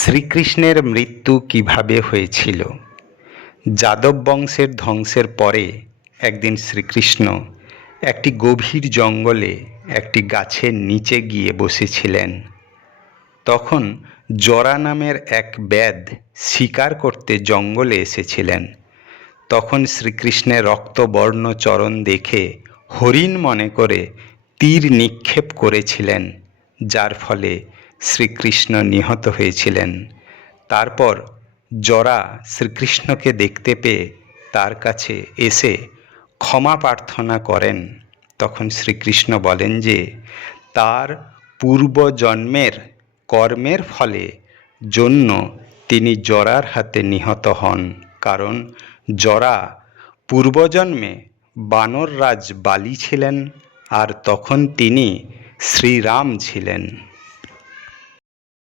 শ্রীকৃষ্ণের মৃত্যু কিভাবে হয়েছিল? যাদব বংশের ধ্বংসের পরে একদিন শ্রীকৃষ্ণ একটি গভীর জঙ্গলে একটি গাছের নিচে গিয়ে বসেছিলেন। তখন জরা নামের এক ব্যাধ শিকার করতে জঙ্গলে এসেছিলেন। তখন শ্রীকৃষ্ণের রক্তবর্ণ চরণ দেখে হরিণ মনে করে তীর নিক্ষেপ করেছিলেন, যার ফলে শ্রীকৃষ্ণ নিহত হয়েছিলেন। তারপর জরা শ্রীকৃষ্ণকে দেখতে পেয়ে তার কাছে এসে ক্ষমা প্রার্থনা করেন। তখন শ্রীকৃষ্ণ বলেন যে তার পূর্বজন্মের কর্মের ফলে জন্য তিনি জরার হাতে নিহত হন, কারণ জরা পূর্বজন্মে বানর রাজ বালি ছিলেন আর তখন তিনি শ্রীরাম ছিলেন।